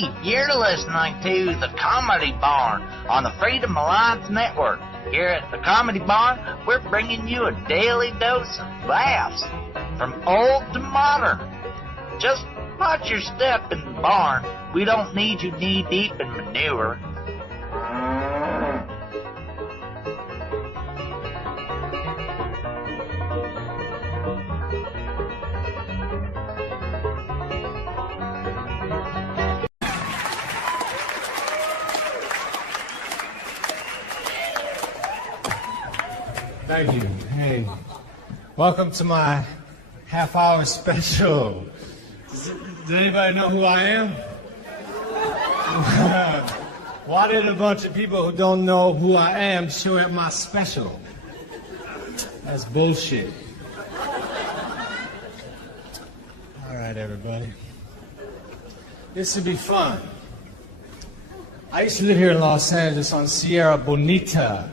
Hey, you're listening to The Comedy Barn on the Freedom Alliance Network. Here at The Comedy Barn, we're bringing you a daily dose of laughs, from old to modern. Just watch your step in the barn. We don't need you knee-deep in manure. Thank you. Hey, welcome to my half-hour special. Does anybody know who I am? Why did a bunch of people who don't know who I am show up my special? That's bullshit. All right, everybody. This should be fun. I used to live here in Los Angeles on Sierra Bonita,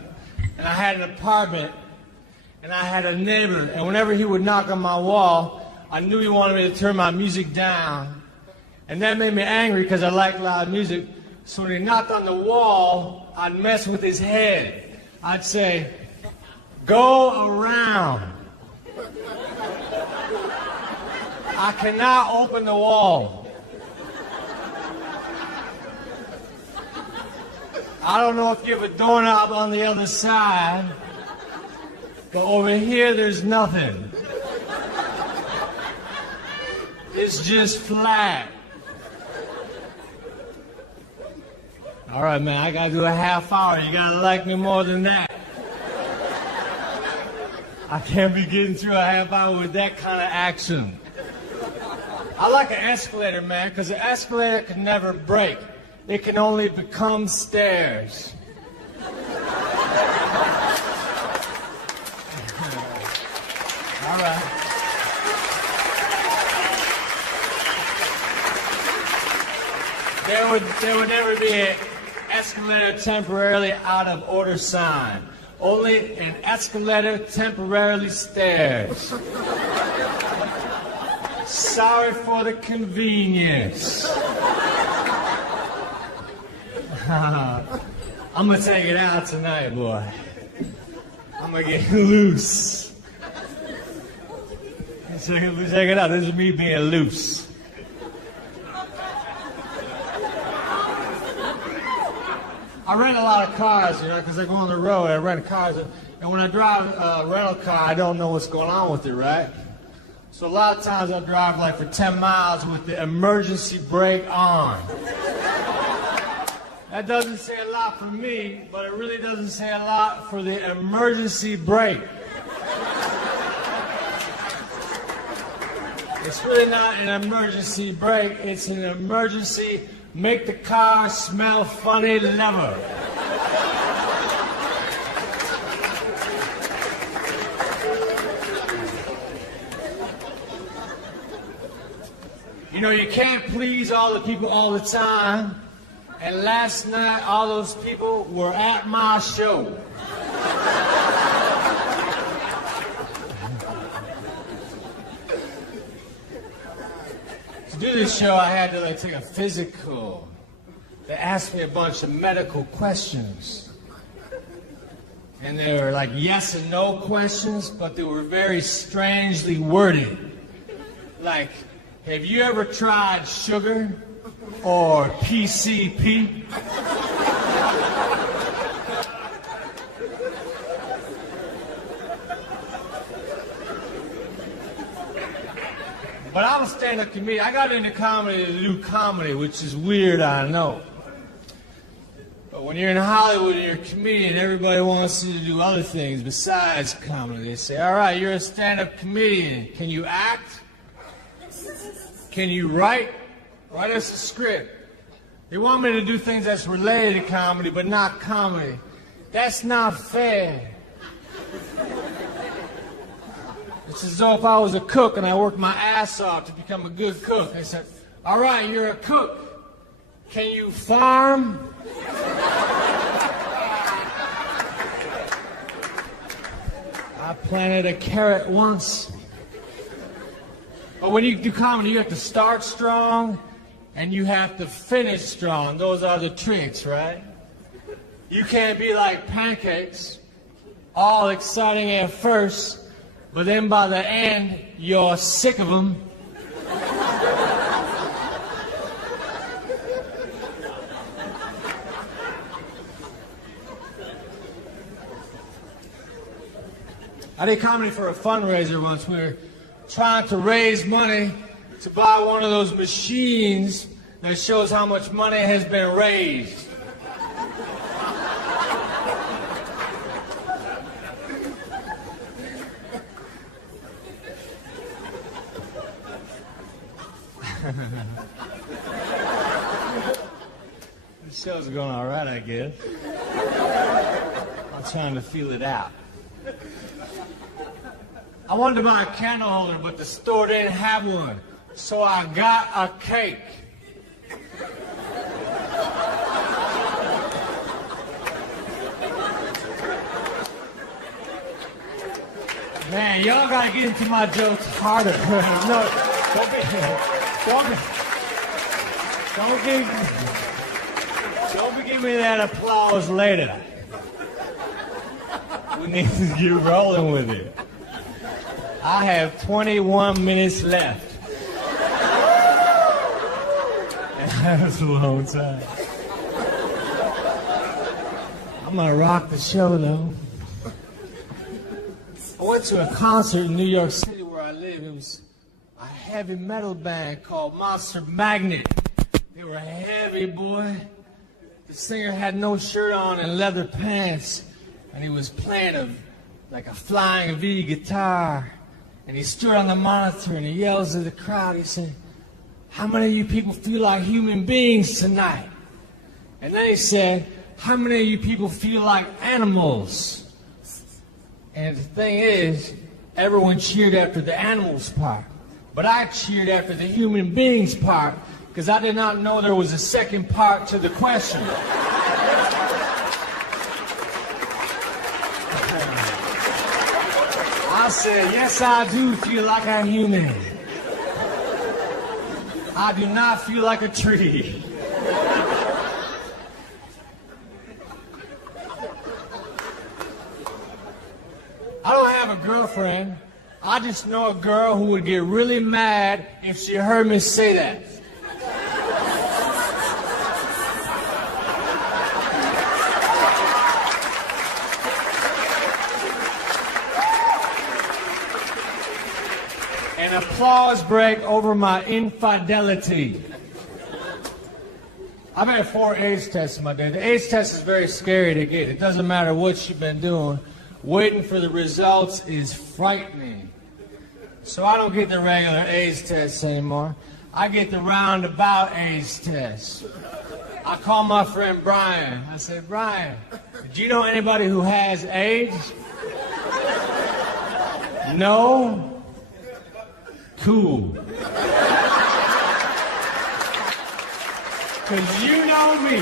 and I had an apartment. And I had a neighbor, and whenever he would knock on my wall, I knew he wanted me to turn my music down. And that made me angry because I like loud music. So when he knocked on the wall, I'd mess with his head. I'd say, "Go around." I cannot open the wall. I don't know if you have a doorknob on the other side. But over here, there's nothing. It's just flat. All right, man, I gotta do a half hour. You gotta like me more than that. I can't be getting through a half hour with that kind of action. I like an escalator, man, because an escalator can never break. It can only become stairs. All right. There would never be an escalator temporarily out of order sign. Only an escalator temporarily stairs. Sorry for the convenience. I'm gonna take it out tonight, boy. I'm gonna get loose. Check it out. This is me being loose. I rent a lot of cars, because I go on the road. I rent cars, and when I drive a rental car, I don't know what's going on with it, right? So a lot of times I drive like for 10 miles with the emergency brake on. That doesn't say a lot for me, but it really doesn't say a lot for the emergency brake. It's really not an emergency brake, it's an emergency make the car smell funny lever. You know, you can't please all the people all the time, and last night all those people were at my show. To do this show, I had to take a physical. They asked me a bunch of medical questions. And they were like yes and no questions, but they were very strangely worded. Like, have you ever tried sugar or PCP? But I'm a stand-up comedian. I got into comedy to do comedy, which is weird, I know. But when you're in Hollywood and you're a comedian, everybody wants you to do other things besides comedy. They say, all right, you're a stand-up comedian. Can you act? Can you write? Write us a script. They want me to do things that's related to comedy, but not comedy. That's not fair. It's as though if I was a cook and I worked my ass off to become a good cook. They said, all right, you're a cook. Can you farm? I planted a carrot once. But when you do comedy, you have to start strong and you have to finish strong. Those are the tricks, right? You can't be like pancakes, all exciting at first, but then by the end, you're sick of them. I did comedy for a fundraiser once. We were trying to raise money to buy one of those machines that shows how much money has been raised. The show's going all right, I guess. I'm trying to feel it out. I wanted to buy a candle holder, but the store didn't have one. So I got a cake. Man, y'all gotta get into my jokes harder. No, don't be giving me that applause later. We need to get rolling with it. I have 21 minutes left. That's a long time. I'm gonna rock the show though. I went to a concert in New York City where I live. It was a heavy metal band called Monster Magnet. They were heavy, boy. The singer had no shirt on and leather pants, and he was playing like a flying V guitar. And he stood on the monitor and he yells at the crowd. He said, "How many of you people feel like human beings tonight?" And then he said, "How many of you people feel like animals?" And the thing is, everyone cheered after the animals part. But I cheered after the human beings part because I did not know there was a second part to the question. I said, yes, I do feel like a human. I do not feel like a tree. I don't have a girlfriend. I just know a girl who would get really mad if she heard me say that. An applause break over my infidelity. I've had 4 AIDS tests in my day. The AIDS test is very scary to get. It doesn't matter what you've been doing. Waiting for the results is frightening. So I don't get the regular AIDS tests anymore. I get the roundabout AIDS test. I call my friend Brian. I said, "Brian, do you know anybody who has AIDS?" "No." "Cool. Because you know me."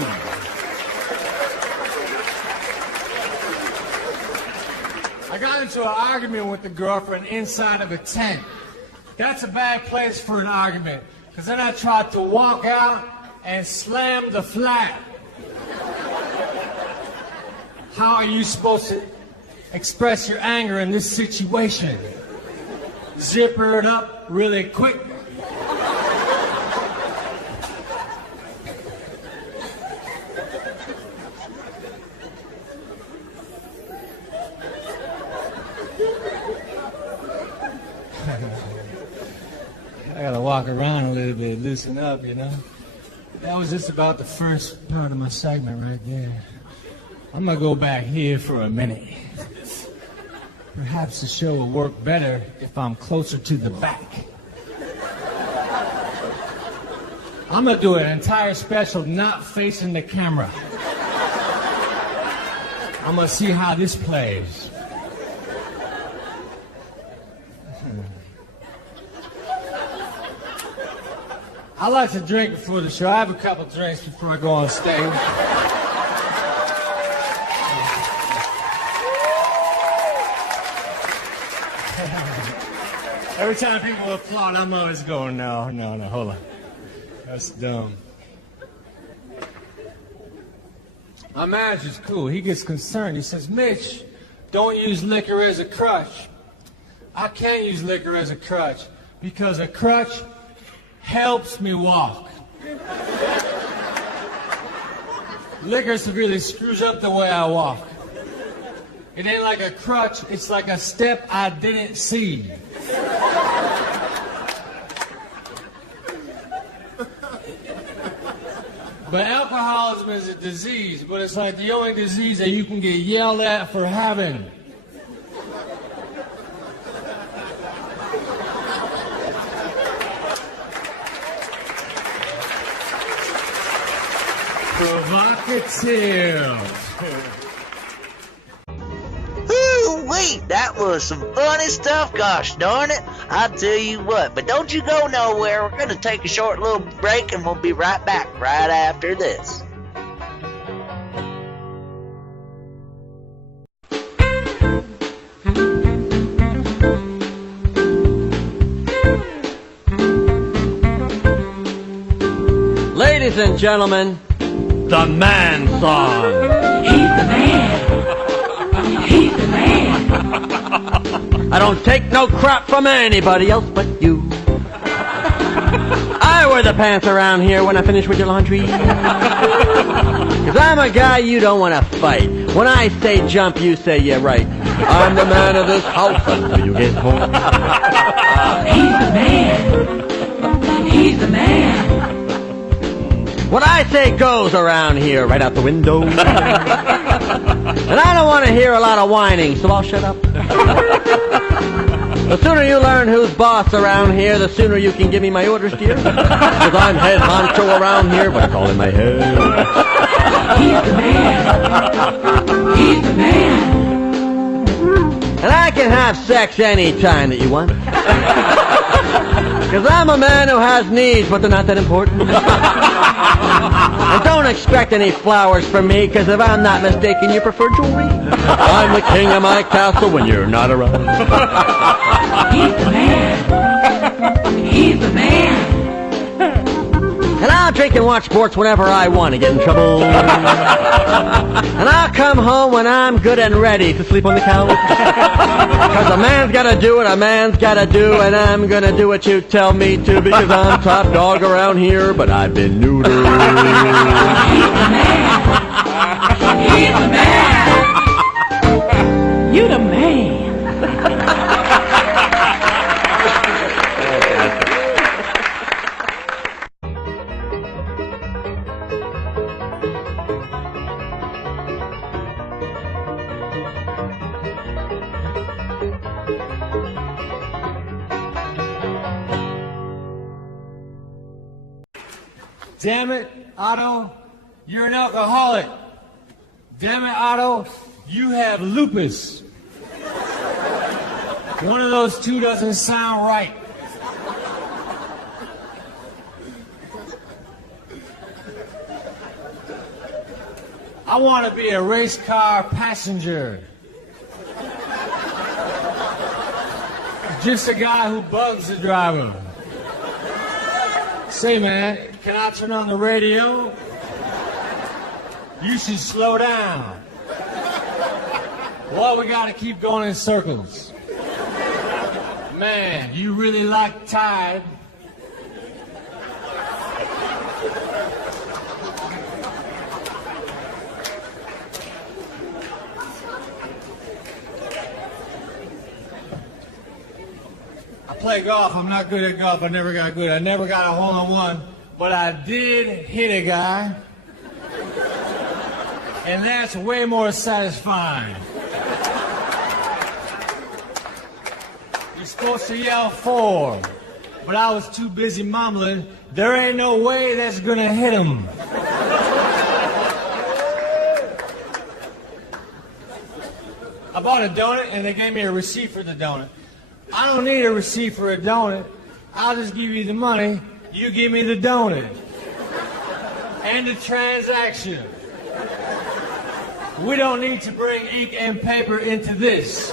I got into an argument with the girlfriend inside of a tent. That's a bad place for an argument, because then I tried to walk out and slam the flat. How are you supposed to express your anger in this situation? Zipper it up really quick. I gotta walk around a little bit, loosen up, you know. That was just about the first part of my segment right there. I'm gonna go back here for a minute. Perhaps the show will work better if I'm closer to the back. I'm gonna do an entire special not facing the camera. I'm gonna see how this plays. I like to drink before the show. I have a couple drinks before I go on stage. Every time people applaud, I'm always going, no, hold on. That's dumb. My manager's cool. He gets concerned. He says, Mitch, don't use liquor as a crutch. I can't use liquor as a crutch because a crutch helps me walk. Liquor severely screws up the way I walk. It ain't like a crutch, it's like a step I didn't see. But alcoholism is a disease, but it's like the only disease that you can get yelled at for having. Provocative. Wait, that was some funny stuff, gosh darn it. I'll tell you what, but don't you go nowhere. We're going to take a short little break and we'll be right back right after this. Ladies and gentlemen, the man song. He's the man. He's the man. I don't take no crap from anybody else but you. I wear the pants around here when I finish with your laundry. Cause I'm a guy you don't want to fight. When I say jump, you say yeah right. I'm the man of this house until you get home. He's the man. He's the man. What I say goes around here right out the window. And I don't want to hear a lot of whining, so I'll shut up. The sooner you learn who's boss around here, the sooner you can give me my orders, dear. Because I'm head honcho around here, but it's all in my head. He's the man. He's the man. And I can have sex any time that you want. Because I'm a man who has needs, but they're not that important. And don't expect any flowers from me, because if I'm not mistaken, you prefer jewelry. I'm the king of my castle when you're not around. He's the man. He's the man. And I'll drink and watch sports whenever I want to get in trouble. And I'll come home when I'm good and ready to sleep on the couch. Because a man's got to do what a man's got to do, and I'm going to do what you tell me to, because I'm top dog around here, but I've been neutered. He's the man. He's the man. You the man. Damn it, Otto, you're an alcoholic. Damn it, Otto, you have lupus. One of those two doesn't sound right. I want to be a race car passenger. Just a guy who bugs the driver. Say, man, can I turn on the radio? You should slow down. Well, we gotta keep going in circles. Man, you really like Tide. I play golf. I'm not good at golf. I never got good. I never got a hole-in-one, but I did hit a guy. And that's way more satisfying. You're supposed to yell 4, but I was too busy mumbling, there ain't no way that's gonna hit him. I bought a donut and they gave me a receipt for the donut. I don't need a receipt for a donut. I'll just give you the money, you give me the donut. And the transaction. We don't need to bring ink and paper into this.